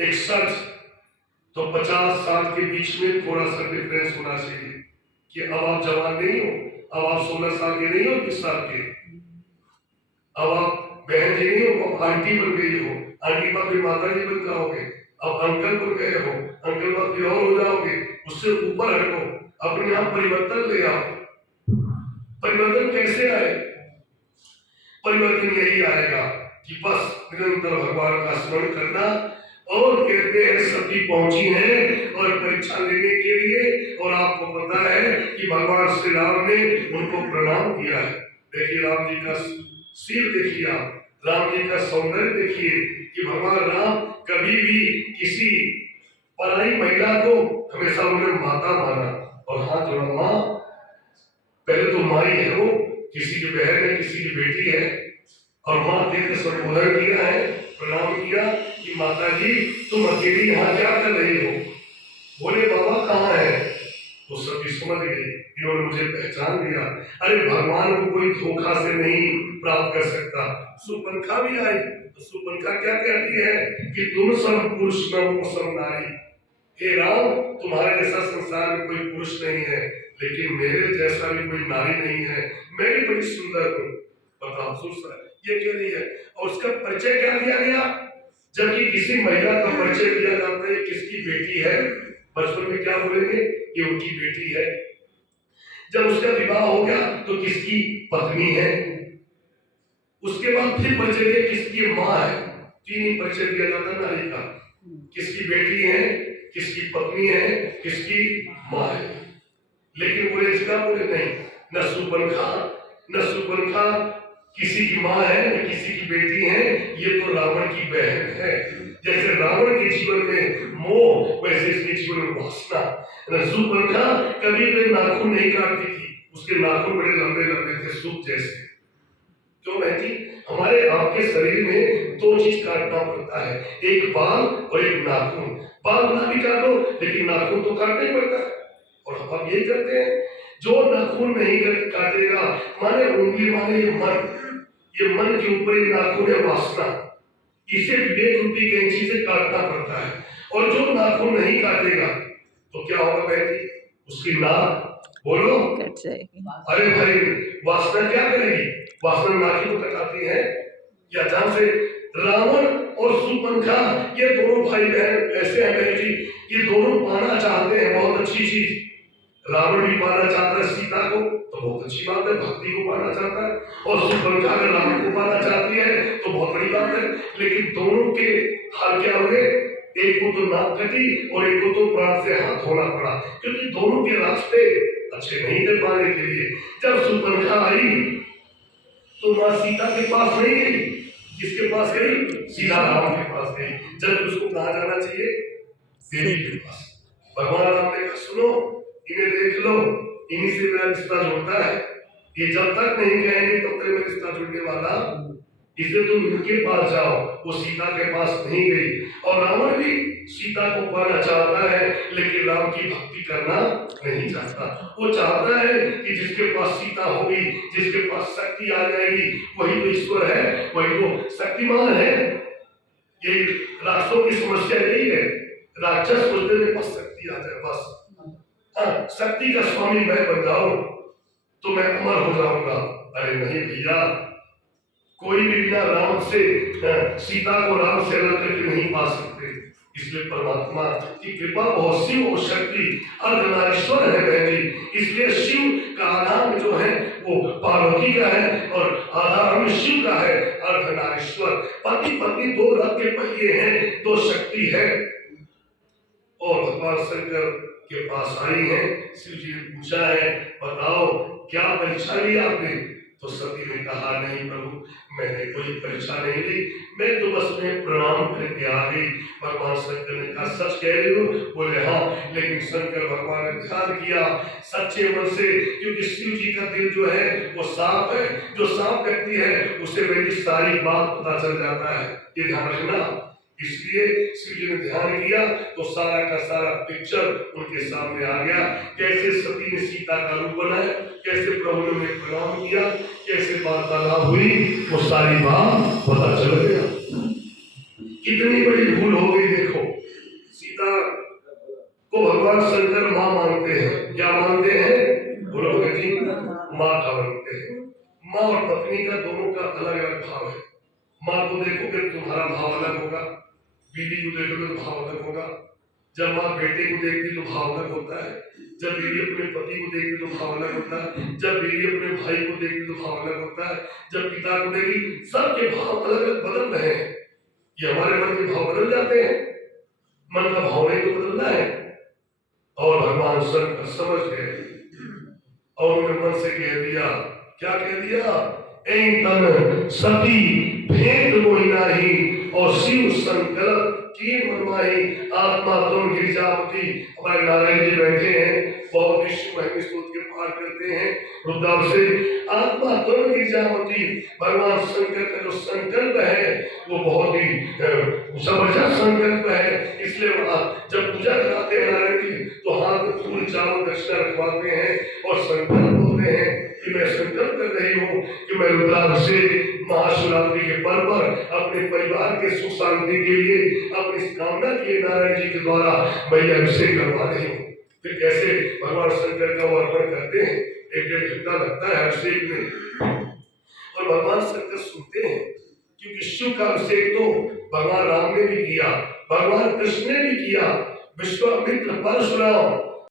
61 तो 50-60 के बीच में थोड़ा सा डिफरेंस होना चाहिए कि अब आप जवान नहीं हो, अब आप 16 साल के नहीं हो, 20 साल के, अब आप बहन जी नहीं हो, अब आंटी बन गई हो, आंटी का फिर माता जी बन जाओगे, अब अंकल बन गए हो, अंकल का फिर और हो जाओगे, उससे ऊपर हटो, अपने आप परिवर्तन ले आओ। परिवर्तन कैसे आए? परिवर्तन यही आएगा कि बस निरंतर भगवान का स्मरण करना। और कहते हैं सती पहुंची है और परीक्षा लेने के लिए, और आपको पता है कि भगवान श्री राम ने उनको प्रणाम किया है। देखिए राम जी का सिर देखिए, आप राम जी का सौंदर्य देखिए कि भगवान राम कभी भी किसी पराई महिला को हमेशा उन्हें माता माना और हाथ जोड़ा। माँ पहले तो माँ ही है, वो किसी की बहन है, किसी की बेटी है, और माँ देकर संबोधन किया है, प्रणाम किया कि माता जी तुम अकेली यहाँ क्या कर रही हो? बोले बाबा कहाँ है? तो सभी समझ गए, इन्होंने मुझे पहचान लिया। अरे भगवान को कोई धोखा से नहीं प्राप्त कर सकता। सुपंखा भी आई तो सुपंखा क्या कहती है कि तुम सब पुरुष में सब नारी। हे राम तुम्हारे जैसा संसार में कोई पुरुष नहीं है, लेकिन मेरे जैसा भी कोई नारी नहीं है, मैं भी बड़ी सुंदर हूँ। बताओ सुन ये कह रही है। और उसका परिचय क्या दिया गया? जबकि किसी महिला का परिचय दिया जाता है किसकी बेटी है, बचपन में क्या बोलेंगे? ये उनकी बेटी है। जब उसका विवाह हो गया तो किसकी पत्नी है। उसके बाद फिर परिचय दिया किसकी माँ है। तीन ही परिचय दिया जाता है नारी का, किसकी बेटी है, किसकी पत्नी है, किसकी माँ है। लेकिन बोले इसका बोले नहीं, न सुपंखा किसी की माँ है न किसी की बेटी है, ये तो रावण की बहन है। जैसे रावण के जीवन में मोह, वैसे इसके जीवन में वासना। सुपंखा कभी भी नाखून नहीं काटती थी, उसके नाखून बड़े लंबे लंबे थे, सूप जैसे। क्यों बहन जी? हमारे आपके शरीर में दो चीज काटना पड़ता है, एक बाल और एक नाखून। बाल ना भी काटो लेकिन नाखून तो काटना ही पड़ता है, और हम यही करते हैं। जो नाखून नहीं काटेगा, माने उंगली माने ये मन के ऊपर ये नाखून है वासना, इसे विवेक रूपी कैंची से काटना पड़ता है। और जो नाखून नहीं काटेगा तो क्या होगा बहन जी? उसकी नाक बोलो अरे भाई वासना क्या करेगी? वासना नाक को कटाती है। या जहां से रावण और सुपंखा ये दोनों भाई बहन ऐसे हैं बहन जी, ये दोनों पाना चाहते हैं बहुत अच्छी चीज। रावण भी पाना चाहता है सीता को तो बहुत अच्छी बात है, भक्ति को पाना चाहता है, और सुपंखा अगर रावण को पाना चाहती है तो बहुत बड़ी बात है। लेकिन दोनों के हाल क्या हुए? एक को तो नाक कटी और एक को तो प्राण से हाथ धोना पड़ा, क्योंकि दोनों के रास्ते अच्छे नहीं थे पाने के लिए। जब सुपंखा आई तो माँ सीता के पास नहीं गई, किसके पास गई? सीता राम के पास गई। जब उसको कहा जाना चाहिए? देवी के पास। भगवान राम ने कहा सुनो इन्हें देख लो, इन्हीं से मेरा रिश्ता जुड़ता है, ये जब तक नहीं कहेंगे तब तक मेरा रिश्ता जुड़ने वाला, इसलिए तुम इनके पास जाओ। वो सीता के पास नहीं गई, और रावण भी सीता को पाना चाहता है लेकिन राम की भक्ति करना नहीं चाहता। वो चाहता है कि जिसके पास सीता होगी, जिसके पास शक्ति आ जाएगी, वही तो ईश्वर है, वही तो शक्तिमान है। ये राक्षसों की समस्या यही है, राक्षस सोचते मेरे पास शक्ति आ जाए, बस शक्ति का स्वामी मैं बन जाऊं तो मैं अमर हो जाऊंगा। अरे नहीं भैया, कोई भी बिना राम से सीता को राम से अलग करके नहीं पा सकते। इसलिए परमात्मा की कृपा बहुत, शिव और शक्ति अर्धनारीश्वर है बहन जी। इसलिए शिव का आधार जो है वो पार्वती का है और आधार में शिव का है अर्धनारीश्वर। पति पत्नी दो रथ के पहिए हैं, दो शक्ति है। और भगवान शंकर के पास आई है, शिव जी ने पूछा है बताओ क्या परीक्षा ली आपने? तो सती ने कहा नहीं प्रभु मैंने कोई परीक्षा नहीं ली, मैं तो बस में प्रणाम करके आ गई। भगवान शंकर ने कहा सच कह रही हो? बोले हाँ। लेकिन शंकर भगवान ने ध्यान किया सच्चे मन से, क्योंकि शिव जी का दिल जो है वो साफ है, जो साफ व्यक्ति है उसे मेरी सारी बात पता चल जाता है, ये ध्यान रखना। इसलिए शिव जी ने ध्यान किया तो सारा का सारा पिक्चर उनके सामने आ गया। कैसे सती ने सीता का रूप बनाया, कैसे प्रभु ने उन्हें प्रणाम किया, कैसे वार्तालाप हुई, वो सारी बात पता चल गया। कितनी बड़ी भूल हो गई देखो। भगवान शंकर माँ मानते हैं। क्या मानते हैं? बोलोगे जी? माँ का मानते हैं। माँ और पत्नी का दोनों का अलग अलग भाव है। माँ को देखोगे तो तुम्हारा भाव अलग होगा, बीवी को देखोगे तो भाव अलग होगा। जब माँ बेटे को देखती तो भाव अलग होता है, जब बीवी अपने पति को देखती तो भाव अलग होता है, जब बीवी अपने भाई को देखती तो भाव अलग होता है, जब पिता को देखी, सबके भाव अलग अलग बदल रहे हैं। ये हमारे मन के भाव बदल जाते हैं, मन का भाव नहीं तो बदलना है। और भगवान शंकर समझ गए और उन्होंने मन से कह दिया, क्या कह दिया? ऐ तन सती भेद मोहि नाही, और शिव संकल्प की मनमाही, आत्मा तुम गिरिजावती। हमारे नारायण जी बैठे हैं, बहुत विश्व महिमा स्तोत्र के पाठ करते हैं रुद्राव से। आत्मा तुम गिरिजावती, भगवान शंकर का जो संकल्प है वो बहुत ही जबरदस्त संकल्प है। इसलिए जब पूजा कराते हैं नारायण जी तो हाथ में फूल चावल दक्षिणा रखवाते हैं और संकल्प बोलते हैं कि मैं संकल्प कर रही हूँ कि मैं रुद्राभिषेक महाशिवरात्रि के पर्व पर अपने परिवार के सुख शांति के लिए, अपनी कामना के लिए नारायण जी के द्वारा मैं अभिषेक करवा रही हूँ। फिर कैसे भगवान शंकर का अर्पण करते हैं, 1-1.5 घंटा लगता है अभिषेक में, और भगवान शंकर सुनते हैं, क्योंकि शिव का अभिषेक तो भगवान राम ने भी किया, भगवान कृष्ण ने भी किया, विश्वामित्र परशुराम